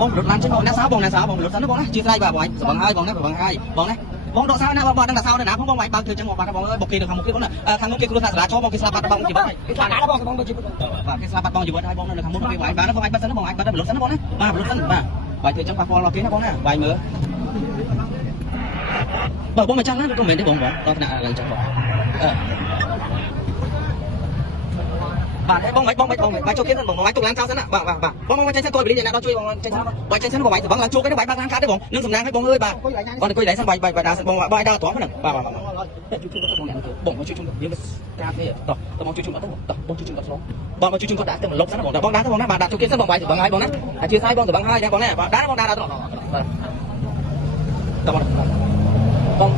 បងរត់ឡានចេញបងណាសៅបងរត់សិនណាបងណាជាស្រ័យបាទបងបងហើយបងណាបងហើយបងណាបងដកសៅណាបងដឹងតែសៅទៅណាផងបងបើកធ្វើចឹងមកបាទបងអើយបុកគេនៅខាងមុខគេបងណាខាងមុខគេគ្រូសាស្ត្រាឈរបងគេស្លាប់បាត់បងជីវិតហើយគេស្លាប់បាត់បងជីវិតបាទគេស្លាប់បាត់បងជីវិតហើយបងនៅខាងមុខគេបាយបាទបងអាចបាត់សិនណាបងអាចបាត់រត់សិនណាបងណាបាទរត់សិនបាទបាយធ្វើចឹងប៉ះពាល់ដល់គេណាបងណាបាយមើលបើបងមិនចាំណាក៏មិនទេបងដល់ថ្នាក់ឡើងចឹងបងបាទបងបាយចូលគេសិនបងបាយទុកឡើងចោលសិនណាបាទបងចេញសិនtôi bịណាដល់ជួយបងចេញសិនបាយចេញសិនបងបាយទៅបងឡើងជួបគេបាយបើកឡានកាត់ទេបងនឹងសំណាងឲ្យបងអើយបាទបងអង្គុយឡើងសិនបាយដើរសិនបងបាយដើរត្រង់ហ្នឹងបាទបងជួយជុំយើងកាត់ទេតោះបងជួយជុំអត់ទៅបងជួយជុំអត់ស្រុងបងជួយជុំគាត់ដាក់ទៅមកលុបសិនបងបងដើរទៅបងណាបាទដាក់ជួបគេសិនបងបាយទៅបងហើយបងណាអាជាស្អីបងទៅបងហើយបងណាបាទដើរបងដើរត្រង់តោះបង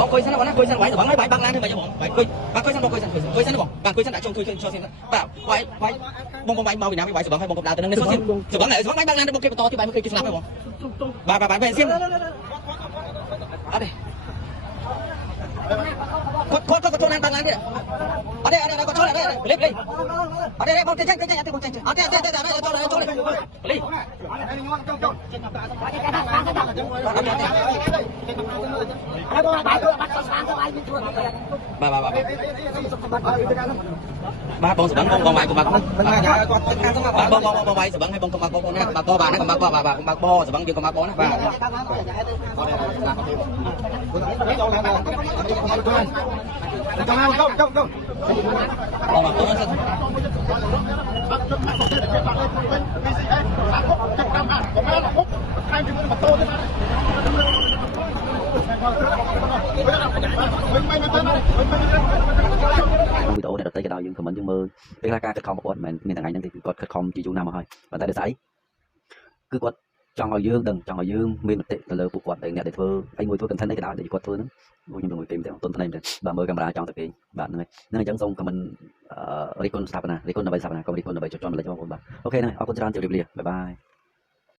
អង្គុយសិនបងណាអង្គុយសិនបាយទៅបងហើយបាយបើកឡានធ្វើម៉េចបងបាយអង្គុយសិនបងអង្គុយសិនណាបងបាទអង្គុយសិនដាក់ជុំជួយចូលសិនបាទបាយបងបាយមកពីណាបាយសបងហើយបងក៏ដើរទៅនឹងនេះសបងបាយបើកឡានទៅបងគេបន្តទៀតបាយមកគេស្លាប់ហើយបងបាទបែរសៀមអត់ទេគាត់ចូលឡានបើកឡានទៀតអត់ទេគាត់ចូលលេបអត់ទេបងចេញអត់ទេចូលចូលលីបាទបងសបងបងបាយកុំបាក់បងបាយសបងឲ្យបងកុំបាក់បងណាបាក់បបាទណាកុំបាក់បបាទកុំបាក់បសបងយើងកុំបាក់បណាបាទចូលបងបាក់បសិនវីដេអូអ្នកដទៃក៏ដោយយើងខមមិនយើងមើលពេលការខិតខំរបស់គាត់មិនមែនថ្ងៃហ្នឹងទេគឺគាត់ខិតខំជាយូរណាស់មកហើយប៉ុន្តែដោយសារគឺគាត់ចង់ឲ្យយើងដឹងចង់ឲ្យយើងមានមតិទៅលើពួកគាត់ដែលអ្នកដែលធ្វើអីមួយធ្វើ content អីក៏ដោយដែលគាត់ធ្វើហ្នឹងខ្ញុំនឹងគេមិនទុនថ្លៃមែនបាទមើលកាមេរ៉ាចង់ទៅគេបាទហ្នឹងអញ្ចឹងសូមខមមិនរីគុណស្ថាបនារីគុណដើម្បីស្ថាបនាកុំរីគុណដើម្បីចុចចុចម្លេចបងប្អូនបាទអូខេហ្នឹងអរគុណច្រើនជម្រាបលាបាយបាយ